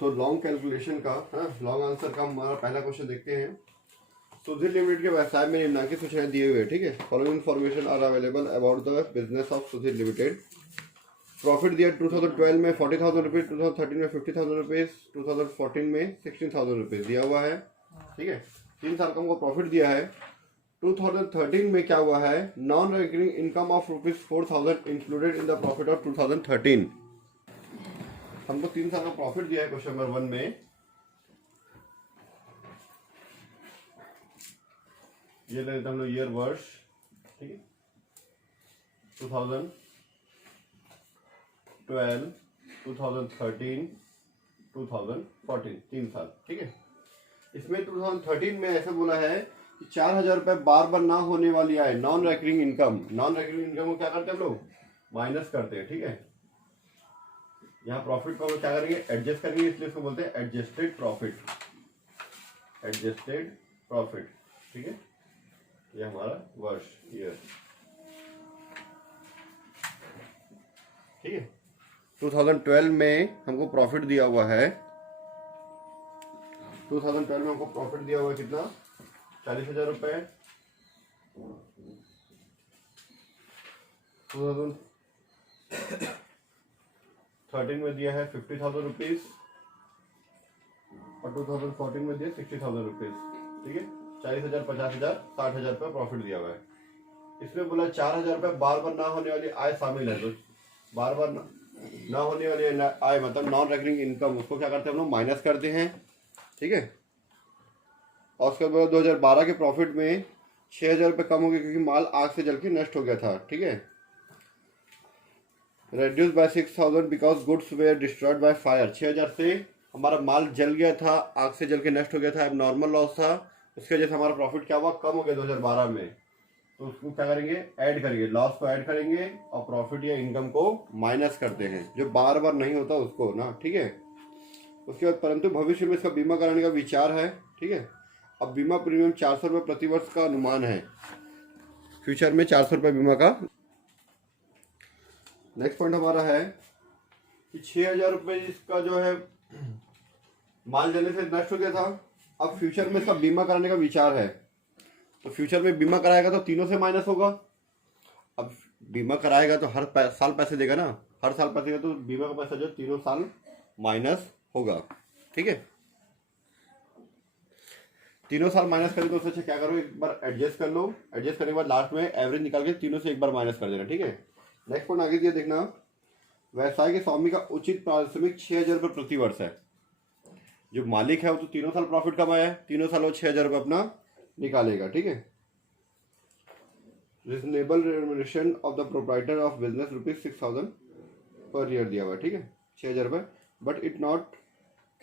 तो long calculation का long answer का हमारा पहला क्वेश्चन देखते हैं। सुधीर लिमिटेड के व्यवसाय में निम्नलिखित सूचनाएं दिए हुए, ठीक है। Following information are available about the business of Sudhir limited. Profit दिया 2012 में 40,000 रुपीज, 2013 में 50,000 रुपीज, 2014 में 16,000 रुपीज दिया हुआ है, ठीक है। 3 साल का हमको प्रॉफिट दिया है। 2013 में क्या हुआ है, non recurring income of ₹4,000 included in the profit of 2013। हमको 3 साल का प्रॉफिट दिया है क्वेश्चन नंबर 1 में। ये ले लेते हम लोग ईयर वर्ष, ठीक है। 2012, 2013, 2014, 3 साल, ठीक है। इसमें 2013 में ऐसा बोला है कि 4,000 रुपये बार बार ना होने वाली आय, non recurring income. Non recurring income को क्या करते हैं हम लोग, माइनस करते हैं, ठीक है। यहाँ प्रॉफिट को हम लोग क्या करेंगे, एडजस्ट करेंगे, इसलिए इसको बोलते हैं एडजस्टेड प्रॉफिट। एडजस्टेड प्रॉफिट, ठीक है। ये हमारा वर्ष, ईयर, ठीक है। 2012 में हमको प्रॉफिट दिया हुआ है। 2012 में हमको प्रॉफिट दिया हुआ है कितना, 40,000 रुपये। 2013 में दिया है 50,000 रुपीज और 2014 में दिया 60,000 रुपीज, ठीक है। 40,000, 50,000, 60,000 रुपये प्रॉफिट दिया हुआ है। इसमें बोला 4,000 रुपये बार बार ना होने वाली आय शामिल है। तो बार बार ना होने वाली आय मतलब नॉन रिकरिंग इनकम, उसको क्या करते हैं हम लोग, माइनस करते हैं, ठीक है। और उसके बाद 2012 के प्रॉफिट में 6,000 रुपये कम हो गए क्योंकि माल आग से जल के नष्ट हो गया था, ठीक है। Reduce by 6,000 because goods were destroyed by fire. 6,000 से हमारा माल जल गया था, आग से जल के नष्ट हो गया था, अब नॉर्मल लॉस था। उसकी वजह से हमारा प्रॉफिट क्या हुआ, कम हो गया 2012 में। तो उसको क्या करेंगे, ऐड करेंगे, लॉस को ऐड करेंगे और प्रॉफिट या इनकम को माइनस करते हैं, जो बार बार नहीं होता उसको ना, ठीक है। उसके बाद परंतु भविष्य में इसका बीमा कराने का विचार है, ठीक है। अब बीमा प्रीमियम 400 रुपये प्रति वर्ष का अनुमान है, फ्यूचर में 400 रुपये बीमा का। नेक्स्ट पॉइंट हमारा है कि 6,000 रुपये इसका जो है माल जलने से नष्ट हो गया था। अब फ्यूचर में इसका बीमा कराने का विचार है, तो फ्यूचर में बीमा कराएगा तो तीनों से माइनस होगा। अब बीमा कराएगा तो हर साल पैसे देगा ना, हर साल पैसे देगा, तो बीमा का पैसा जो तीनों साल माइनस होगा, ठीक है। तीनों साल माइनस करें तो उससे अच्छा क्या करो, एक बार एडजस्ट कर लो। एडजस्ट करने के बाद लास्ट में एवरेज निकाल के तीनों से एक बार माइनस कर देना, ठीक है। नेक्स्ट पॉइंट आगे दिया देखना, व्यवसाय के स्वामी का उचित पारिश्रमिक 6,000 रुपये प्रति वर्ष है। जो मालिक है वो तो तीनों साल प्रॉफिट कमाया है, तीनों साल वो 6,000 रुपये अपना निकालेगा, ठीक है। Reasonable remuneration of the proprietor of business ₹6,000 per year दिया हुआ है, ठीक है, 6,000 रुपये। But it not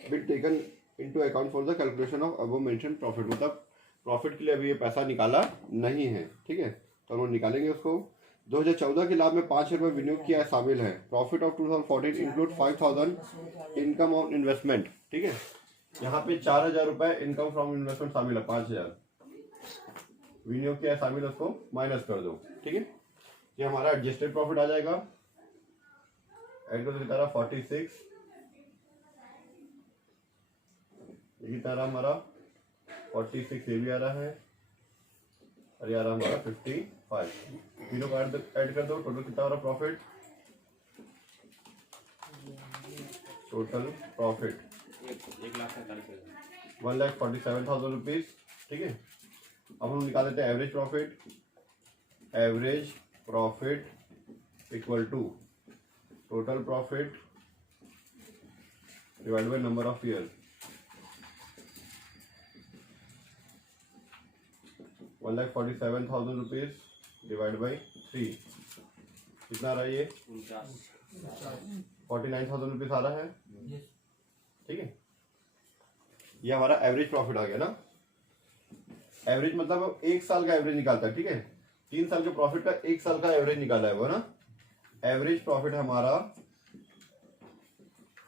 been taken into account for the calculation of above mention profit. मतलब प्रॉफिट के लिए अभी ये पैसा निकाला नहीं है, ठीक है, तो हम लोग निकालेंगे उसको। 2014 के लाभ में 5 रुपये विनियोग किया शामिल है। Profit of 2014 include 5,000 income on investment, ठीक है। यहाँ पे 4,000 रुपये इनकम फ्रॉम इन्वेस्टमेंट शामिल है, 5,000 विनियोग किया शामिल है, उसको माइनस कर दो, ठीक है। ये हमारा एडजस्टेड प्रॉफिट आ जाएगा। एड कर तरह 46, इसी तरह हमारा 46 ये भी आ रहा है और ये आ रहा हमारा 55। तीनों को ऐड कर दो, टोटल कितना हो रहा प्रॉफिट, टोटल प्रॉफिट 1,47,000 रुपीज, ठीक है। अब हम निकाल देते हैं average profit. Average profit equal to total profit divide by number of year. 1,47,000 rupees divide by 3 कितना आ रहा है, ये 49,000 रुपीज आ रहा है, ठीक है। ये हमारा एवरेज प्रॉफिट आ गया ना। एवरेज मतलब एक साल का एवरेज निकालता है, ठीक है। 3 साल के प्रॉफिट का एक साल का एवरेज निकाला है वो ना। एवरेज प्रॉफिट हमारा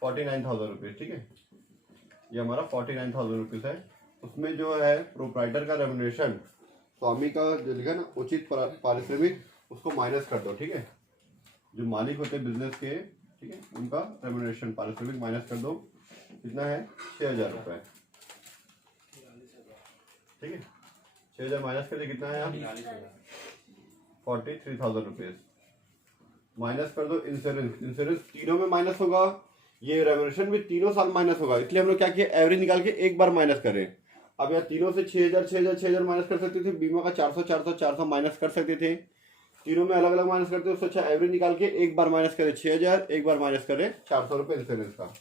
49,000 रुपीज, ठीक है। ये हमारा 49,000 रुपीज है। उसमें जो है प्रोप्राइटर का रेम्युनरेशन, स्वामी का जो लिखा ना उचित पारिश्रमिक, उसको माइनस कर दो, ठीक है। जो मालिक होते हैं बिजनेस के, ठीक है, उनका रेम्युनरेशन पारिश्रमिक माइनस कर दो। कितना है 6,000 रुपये, ठीक है। 6,000 माइनस कर दे, कितना है यहाँ 43,000 रुपीज। माइनस कर दो इंश्योरेंस, इंश्योरेंस तीनों में माइनस होगा, ये रेम्यूनरेशन भी तीनों साल माइनस होगा, इसलिए हम लोग क्या किया एवरेज निकाल के एक बार माइनस करें। अब यहाँ तीनों से 6,000 6,000 6,000 माइनस कर सकते थे, बीमा का 400 400 400 माइनस कर सकते थे, तीनों में अलग अलग माइनस करते, उससे अच्छा एवरेज निकाल के एक बार माइनस करें 6,000, एक बार माइनस करें 400 रुपये इंश्योरेंस का।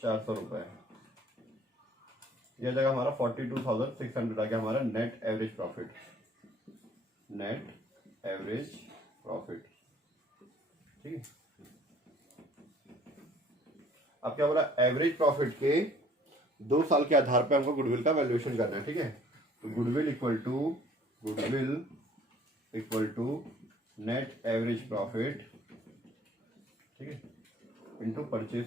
400 रुपये यह जगह हमारा 42,600 आ गया हमारा net average profit, net average profit, ठीक है। अब क्या बोला, एवरेज प्रॉफिट के 2 साल के आधार पे हमको गुडविल का वैल्यूएशन करना है, ठीक है। तो goodwill equal to net average profit, ठीक है, into purchase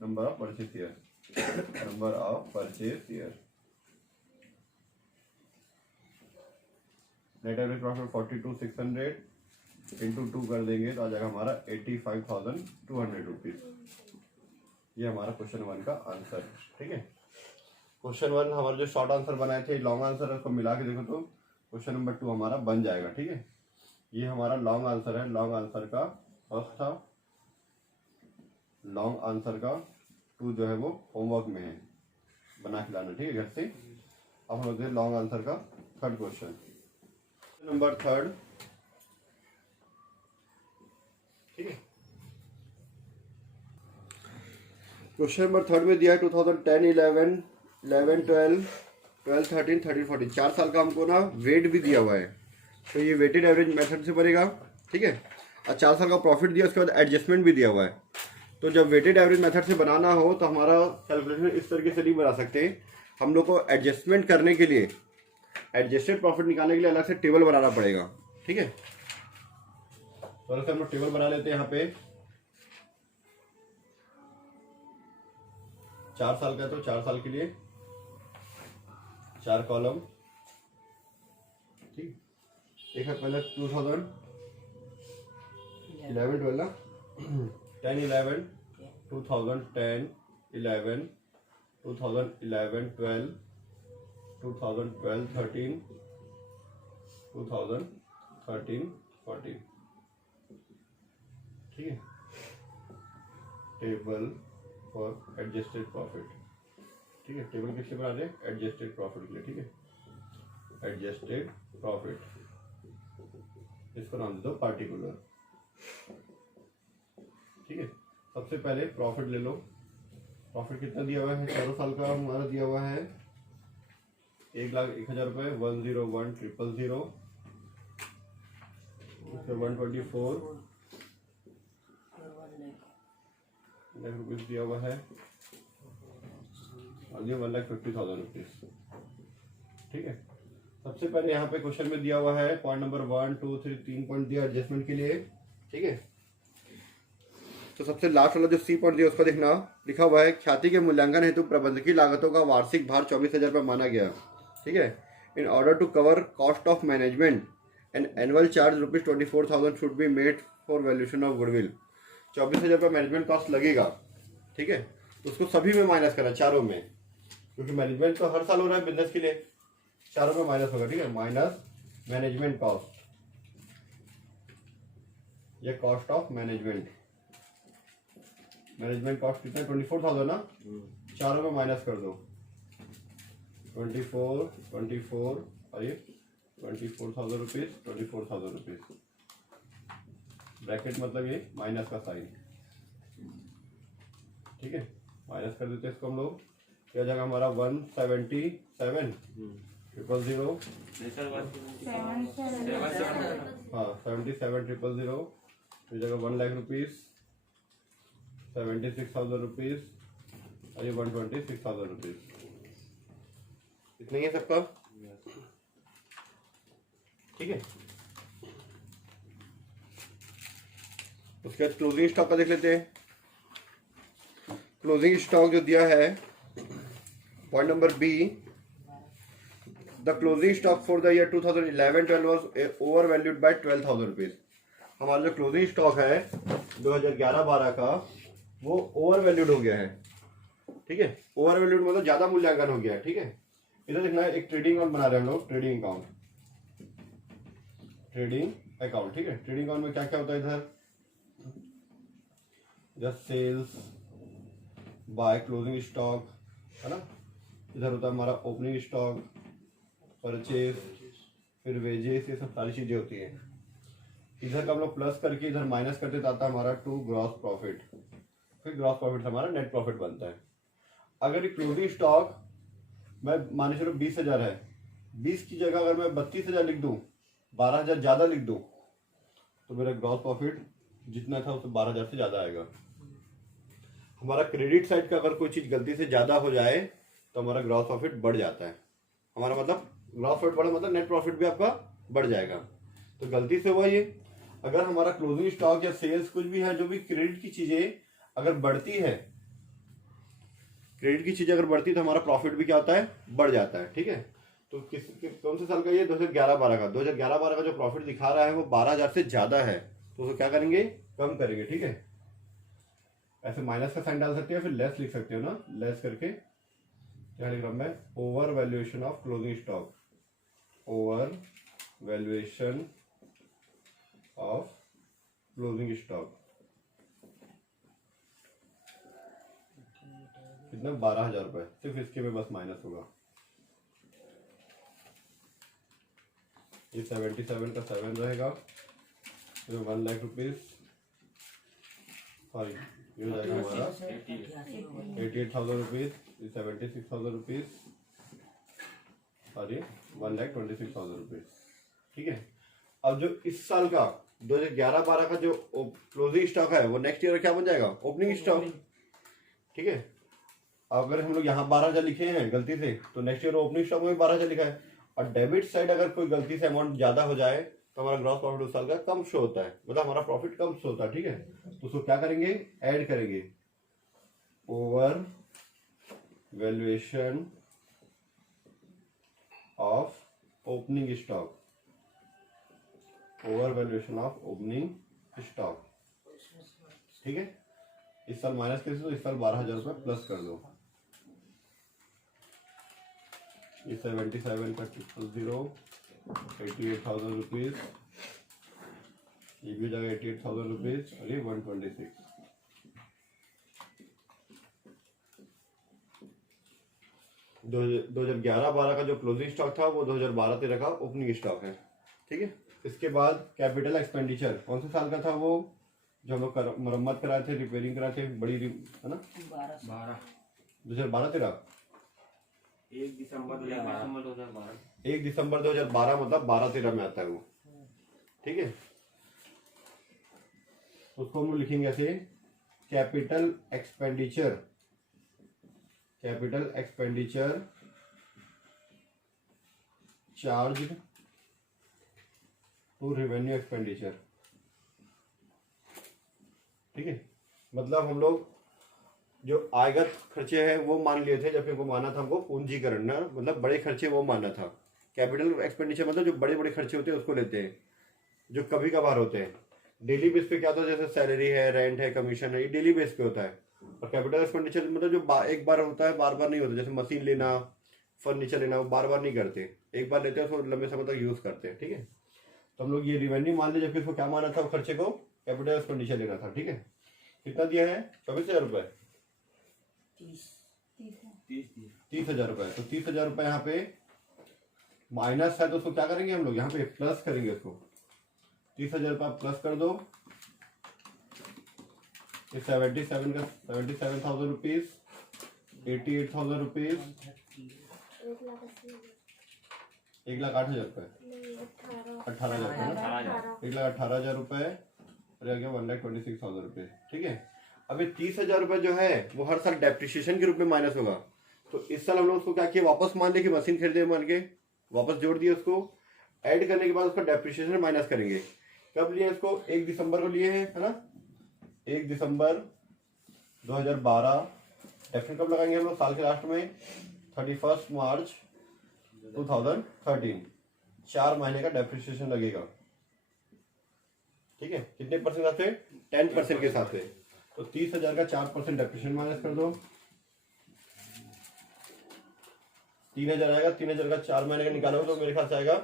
number of purchase year, number of purchase year. Net average profit 42,600 into 2 कर देंगे तो आ जाएगा हमारा 85,200 रुपीज। ये हमारा क्वेश्चन 1 का आंसर, ठीक है। क्वेश्चन 1 हमारा जो शॉर्ट आंसर बनाए थे, लॉन्ग आंसर है, उसको मिला के देखो तो क्वेश्चन नंबर 2 हमारा बन जाएगा, ठीक है। ये हमारा लॉन्ग आंसर है, लॉन्ग आंसर का फर्स्ट था, लॉन्ग आंसर का 2 जो है वो होमवर्क में है, बना के लाना, ठीक है, घर से। अब हम लोग लॉन्ग आंसर का थर्ड क्वेश्चन, नंबर 3, ठीक है। क्वेश्चन नंबर 3 में दिया है 2010 11 11 12 12 13 13 14, 4 साल का हमको ना वेट भी दिया हुआ है, तो ये वेटेड एवरेज मेथड से बनेगा, ठीक है। और 4 साल का प्रॉफिट दिया, उसके बाद एडजस्टमेंट भी दिया हुआ है। तो जब वेटेड एवरेज मेथड से बनाना हो तो हमारा कैलकुलेशन इस तरीके से नहीं बना सकते, हम लोग को एडजस्टमेंट करने के लिए, एडजस्टेड प्रॉफिट निकालने के लिए अलग से टेबल बनाना पड़ेगा, ठीक है। तो अलग से हम लोग टेबल बना लेते हैं यहाँ पे। 4 साल का, तो 4 साल के लिए 4 कॉलम, ठीक। एक है पहले 2011 12 ना 10 11 2010 11 2011 12 2012 13 2013 14, ठीक है। टेबल फॉर एडजस्टेड प्रॉफिट, ठीक है। टेबल किसके बना रहे हैं, एडजस्टेड प्रॉफिट के लिए, ठीक है। एडजस्टेड प्रॉफिट, इसको नाम दे दो पार्टिकुलर, ठीक है। सबसे पहले प्रॉफिट ले लो, प्रॉफिट कितना दिया हुआ है, 4 साल का हमारा दिया हुआ है 1,01,000 रुपये, 101,000 उसके 124 लाख रुपीज दिया हुआ है, और ये 1,50,000 रुपीज, ठीक है। सबसे पहले यहाँ पे क्वेश्चन में दिया हुआ है पॉइंट नंबर 1 2 3 3 पॉइंट दिया एडजस्टमेंट के लिए, ठीक है। तो सबसे लास्ट वाला जो सी पॉइंट दिया उसको देखना, लिखा हुआ है ख्याति के मूल्यांकन हेतु प्रबंधकीय लागतों का वार्षिक भार 24,000 रुपये माना गया, ठीक है। In order to cover cost of management and annual charge ₹24,000 should be made for valuation of goodwill. 24,000 रुपये मैनेजमेंट कॉस्ट लगेगा, ठीक है। तो उसको सभी में माइनस करना, चारों में, क्योंकि मैनेजमेंट तो हर साल हो रहा है बिजनेस के लिए, चारों में माइनस होगा, ठीक है। माइनस मैनेजमेंट कॉस्ट, ये cost of management, management cost कितना 24,000 ना, चारों में माइनस कर दो 24 और ये 24,000 रुपीज 24,000 रुपीज, ब्रैकेट मतलब ये माइनस का साइन, ठीक है। माइनस कर देते हैं इसको हम लोग, क्या जाएगा हमारा 177,000 हाँ 77,000 तो जगह 1 लाख रुपीज 76,000 रुपीज और ये 126,000 रुपीज, इतना ही है सबका, ठीक है। उसके बाद क्लोजिंग स्टॉक का देख लेते हैं। क्लोजिंग स्टॉक जो दिया है point number B, the closing stock for the year 2011-12 was over valued by 12,000 rupees. हमारा जो क्लोजिंग स्टॉक है 2011-12 का वो ओवर वैल्यूड हो गया है, ठीक है। ओवर वैल्यूड मतलब ज्यादा मूल्यांकन हो गया है, ठीक है। इधर देखना है, एक ट्रेडिंग अकाउंट बना रहे हैं हम लोग, ट्रेडिंग अकाउंट, ठीक है। ट्रेडिंग अकाउंट में क्या क्या होता है, इधर just sales, by closing stock, है ना। इधर होता है हमारा ओपनिंग स्टॉक, परचेज, फिर वेजेस, ये सब सारी चीजें होती है। इधर का हम लोग प्लस करके इधर माइनस करते तो आता है हमारा टू ग्रॉस प्रॉफिट, फिर ग्रॉस प्रॉफिट से हमारा नेट प्रॉफिट बनता है। अगर क्लोजिंग स्टॉक मैं माने चलो 20,000 है, 20 की जगह अगर मैं 32,000 लिख दूं, 12,000 ज्यादा लिख दूं, तो मेरा ग्रॉस प्रॉफिट जितना था उससे 12,000 से ज्यादा आएगा। हमारा क्रेडिट साइड का अगर कोई चीज गलती से ज्यादा हो जाए तो हमारा ग्रॉस प्रॉफिट बढ़ जाता है। हमारा मतलब ग्रॉस प्रॉफिट बढ़ा मतलब नेट प्रॉफिट भी आपका बढ़ जाएगा। तो गलती से हुआ ये, अगर हमारा क्लोजिंग स्टॉक या सेल्स कुछ भी है, जो भी क्रेडिट की चीजें अगर बढ़ती है, क्रेडिट की चीजें अगर बढ़ती है तो हमारा प्रॉफिट भी क्या होता है, बढ़ जाता है, ठीक है। तो कौन से साल का ये 2011-12 का, 2011-12 का जो प्रॉफिट दिखा रहा है वो 12,000 से ज्यादा है, तो उसको क्या करेंगे, कम करेंगे, ठीक है। ऐसे माइनस का साइन डाल सकते हो, फिर लेस लिख सकते हो ना, लेस करके क्या लिख रहा हूं मैं, over valuation of closing stock, over valuation of closing stock कितना, 12,000 रुपए, सिर्फ इसके में बस माइनस होगा। ये 77 का 7 रहेगा, तो 1 लाख रुपीज, सॉरी ये हो जाएगा हमारा 88,000 रुपीज, 76,000 रुपीज, सॉरी 1,26,000 रुपीज, ठीक है। अब जो इस साल का 2011-12 का जो क्लोजिंग स्टॉक है वो नेक्स्ट ईयर क्या बन जाएगा, ओपनिंग स्टॉक, ठीक है। अगर हम लोग यहाँ 12,000 लिखे हैं गलती से, तो नेक्स्ट ईयर ओपनिंग स्टॉक में 12,000 लिखा है। और डेबिट साइड अगर कोई गलती से अमाउंट ज्यादा हो जाए तो हमारा ग्रॉस प्रॉफिट उस साल का कम शो होता है, मतलब हमारा प्रॉफिट कम शो होता है, ठीक है। तो उसको क्या करेंगे, ऐड करेंगे, over valuation of opening stock, over valuation of opening stock, ठीक है। इस साल माइनस कैसे, तो इस साल 12,000 रुपये प्लस कर दो। ये 77 का 000, 88,000 रुपीज, ये भी जाएगा 88,000 रुपीज, और ये 126। दो 2011-12 का जो क्लोजिंग स्टॉक था वो 2012-13 का ओपनिंग स्टॉक है, ठीक है। इसके बाद कैपिटल एक्सपेंडिचर कौन से साल का था, वो जो हम लोग मरम्मत कराए थे, रिपेयरिंग कराए थे, बड़ी है ना, 2012-13, 1 दिसंबर 2012, 1 दिसंबर 2012 मतलब 12-13 में आता है वो, ठीक है। उसको हम लोग लिखेंगे ऐसे, capital expenditure, capital expenditure charge to revenue expenditure, ठीक है। मतलब हम लोग जो आयगत खर्चे हैं वो मान लिए थे, जबकि हमको माना था हमको पूंजीकरण ना, मतलब बड़े खर्चे वो माना था। कैपिटल एक्सपेंडिचर मतलब जो बड़े बड़े खर्चे होते हैं उसको लेते हैं, जो कभी कभार होते हैं। डेली बेस पे क्या होता है, जैसे सैलरी है, रेंट है, कमीशन है, ये डेली बेस पे होता है। और कैपिटल एक्सपेंडिचर मतलब जो एक बार होता है, बार बार नहीं होता, जैसे मशीन लेना, फर्नीचर लेना, वो बार बार नहीं करते, एक बार लेते हैं उसको लंबे समय तक यूज करते हैं, ठीक है। तो हम लोग ये रिवेन्यू मान लिया, जबकि इसको क्या माना था, खर्चे को कैपिटल एक्सपेंडिचर लेना था, ठीक है। कितना दिया है, 24,000 रुपए, 30,000 रुपए। तो 30,000 रुपए यहाँ पे माइनस है, तो उसको क्या करेंगे हम लोग, यहाँ पे प्लस करेंगे उसको, 30,000 रुपये प्लस कर दो, 77,000 रुपीज, 88,000 रुपीज, 1,08,000 रुपए, 18,000 रुपये ना, 1,18,000 रुपए, और आ गया 1,26,000 रुपये, ठीक है। अब ये 30,000 रुपये जो है वो हर साल डेप्रिसिएशन के रूप में माइनस होगा। तो इस साल हम लोग उसको क्या किया, वापस मान लिया कि मशीन खरीदे, मान के वापस जोड़ दिया, उसको ऐड करने के बाद उसका डेप्रिसिएशन माइनस करेंगे। कब लिए इसको, 1 दिसंबर को लिए हैं, है ना, 1 दिसंबर 2012। डेप्रिसिएशन कब लगाएंगे हम लोग, साल के लास्ट में, 31 मार्च 2013, 4 महीने का डेप्रिसिएशन लगेगा, ठीक है। कितने परसेंट आते हैं, 10% के हिसाब से। तो 30,000 का 4% डेप्रिसिएशन माइनस कर दो, 3,000 आएगा। 3,000 का 4 महीने का निकालोगे तो मेरे ख्याल से आएगा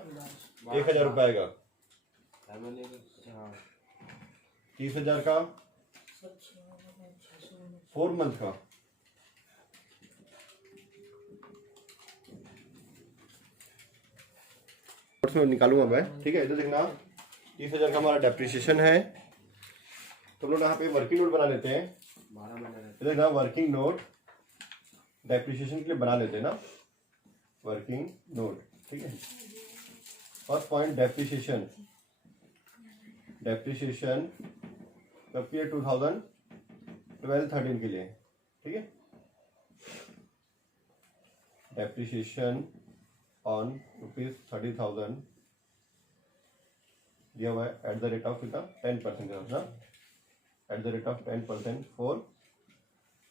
1,000 रुपये आएगा। 30,000 का 4 मंथ का निकालूंगा मैं, ठीक है। इधर देखना 30,000 का हमारा डेप्रिसिएशन है, तो हम लोग यहाँ पे वर्किंग नोट बना लेते हैं। इधर देखना वर्किंग नोट डेप्रिसिएशन के लिए बना लेते हैं ना, वर्किंग नोट, ठीक है। फर्स्ट पॉइंट डेप्रिसिएशन कब की है? 2012-13 के लिए, ठीक है। डेप्रिसिएशन ऑन ₹30,000 दिया हुआ है एट द रेट ऑफ कितना? 10% ना, at the rate of 10% for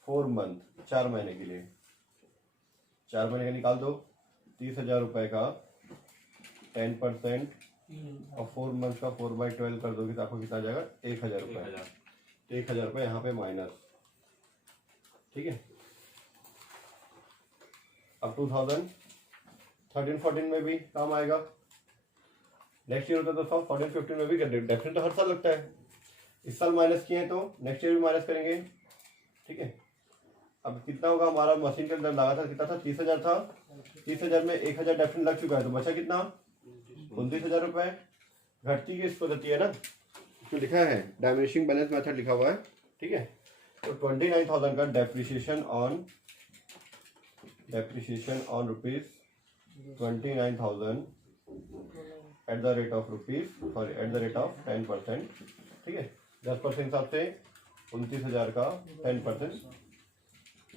4 month, 4 महीने के लिए। 4 महीने का निकाल दो। 30,000 रुपये का 10% और 4 मंथ का 4/12 कर दोगे तो आपको कितना आ जाएगा? 1,000 रुपये। तो 1,000 रुपये यहाँ पे माइनस, ठीक है। अब 2013-14 में भी काम आएगा। नेक्स्ट ईयर होता है तो 14-15 में भी डेफिनेट तो हर साल लगता है। इस साल माइनस किए हैं तो नेक्स्ट ईयर भी माइनस करेंगे, ठीक है। अब कितना होगा हमारा? मशीन के अंदर लगा था कितना था? 30,000 था। 30,000 में 1,000 डेफिनेट लग चुका है, तो बचा कितना? 29,000 रुपये। घटती की इसको देती है ना, इसमें लिखा है डायमिनिशिंग बैलेंस मेथड लिखा हुआ है, ठीक है। तो 29,000 का depreciation on ₹29,000 at the rate of 10%, ठीक है। 10% हिसाब से 29,000 का 10%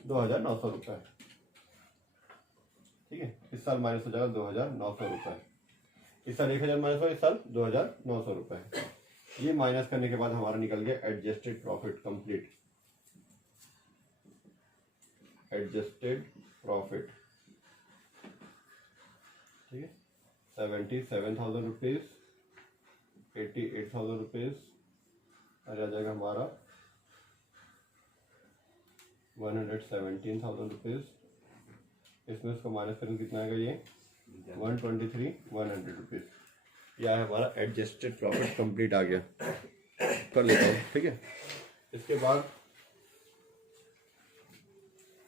2,900 रुपये, ठीक है। इस साल माइनस हो जाएगा 2,900 रुपये। इस साल 1,000 माइनस हो, इस साल 2,900 रुपये। ये माइनस करने के बाद हमारा निकल गया adjusted profit complete. Adjusted profit, ठीक है। 77,000 रुपीज़, 88,000 रुपीज़, और आ जाएगा हमारा 117,000 रुपीज़। इसमें इसको माइनस करेंगे कितना आएगा? ये 123,100 रुपीज़। यह है हमारा एडजस्टेड प्रॉफिट कंप्लीट आ गया। कर लेता हूँ, ठीक है। इसके बाद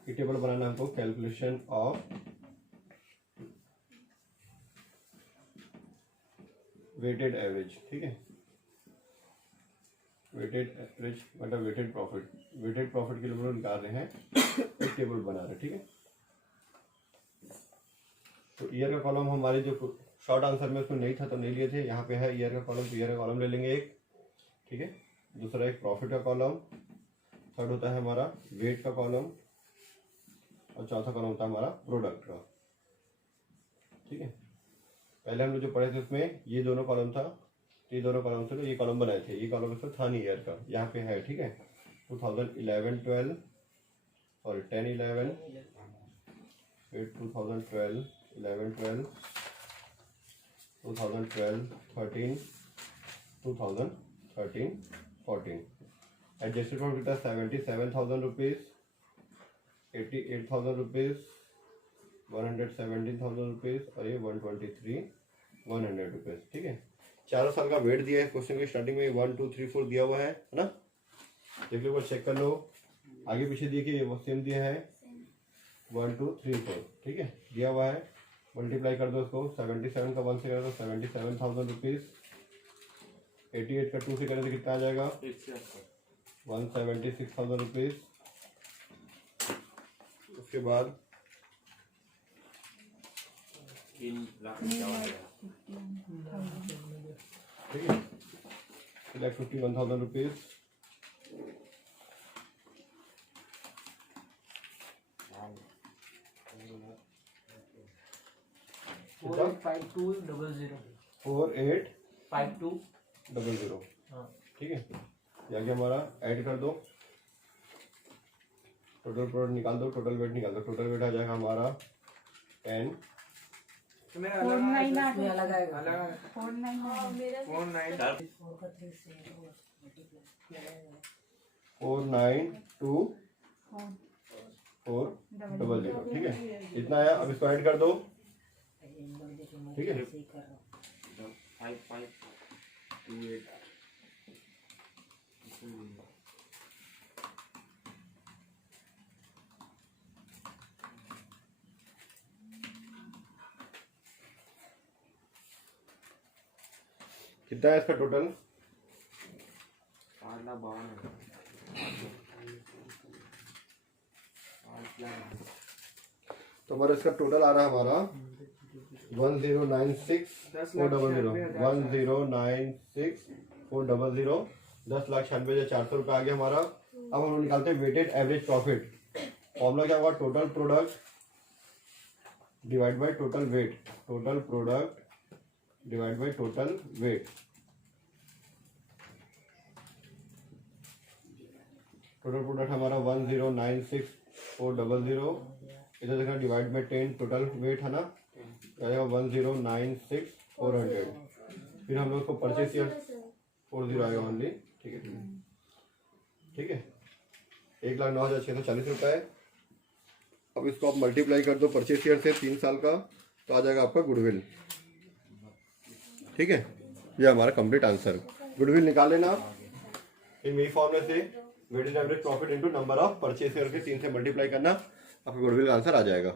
ये टेबल बनाना हमको, कैलकुलेशन ऑफ वेटेड एवरेज, ठीक है। वेटेड एवरेज मतलब वेटेड प्रॉफिट। वेटेड प्रॉफिट के लिए हम लोग निकाल रहे हैं, एक टेबल बना रहे हैं, ठीक है। तो ईयर का कॉलम हमारे जो शॉर्ट आंसर में उसमें नहीं था तो नहीं लिए थे, यहाँ पे है ईयर का कॉलम, तो ईयर का कॉलम ले लेंगे एक, ठीक है। दूसरा एक प्रॉफिट का कॉलम, थर्ड होता है हमारा वेट का कॉलम, और चौथा कॉलम होता है हमारा प्रोडक्ट का, ठीक है। पहले हम लोग जो पढ़े थे उसमें ये दोनों कॉलम था, ये दोनों कॉलम थे, तो ये कॉलम बनाए थे। ये कॉलम इसमें था नहीं ईयर का, यहाँ पे है, ठीक है। 2011-12 और 10-11, फिर 2012-11-12, 2012-13, 2013-14। एडजस्टेड प्रॉफिट था 77,000 रुपीज़, 88,000 रुपीज़, 117,000 रुपीज़, और ये 123,100 रुपीज़, ठीक है। चारों साल का वेट दिया है क्वेश्चन की स्टार्टिंग में, 1 2 3 4 दिया हुआ है ना। देख लो, चेक कर लो, आगे पीछे देखिए वो सेम दिया है, 1 2 3 4, ठीक है, दिया हुआ है। मल्टीप्लाई कर दो उसको, 77 का 1 से करें तो 77,000 रुपीज़, 88 का 2 से करें तो कितना आ जाएगा? 176,000 रुपीज़। उसके बाद 3 लाख, ठीक है, 51,000 रुपीज़। 485200 485200, ठीक है। ये आगे हमारा ऐड कर दो, टोटल प्रोडक्ट निकाल दो, टोटल वेट निकाल दो। टोटल वेट आ जाएगा हमारा 10, 49 अलग आएगा। 49 492400, ठीक है, इतना आया। अब इसको ऐड कर दो, ठीक है। 5528 कितना है इसका टोटल? 8,52,000। तो हमारा इसका टोटल आ रहा है हमारा 10,96,400, 10,96,400, 10,96,400 रुपये आ गया हमारा। अब हम लोग निकालते हैं वेटेड एवरेज प्रॉफिट। फॉर्मूला क्या होगा? Total product divide by total weight, total product divide by total weight. Total product हमारा 10,96,400, इधर देखना डिवाइड बाय 10, टोटल वेट है ना, आएगा 10,96,400। फिर हम लोग को परचेस ईयर 40 आएगा ओनली, ठीक है, ठीक है, 1,09,640 रुपये। अब इसको आप मल्टीप्लाई कर दो परचेस ईयर से 3 साल का, तो आ जाएगा आपका गुडविल, ठीक है। ये हमारा कंप्लीट आंसर। गुडविल निकाल लेना इन मेरी फॉर्मूले से, weighted average profit into number of purchase year के 3 से मल्टीप्लाई करना, आपका गुडविल का आंसर आ जाएगा।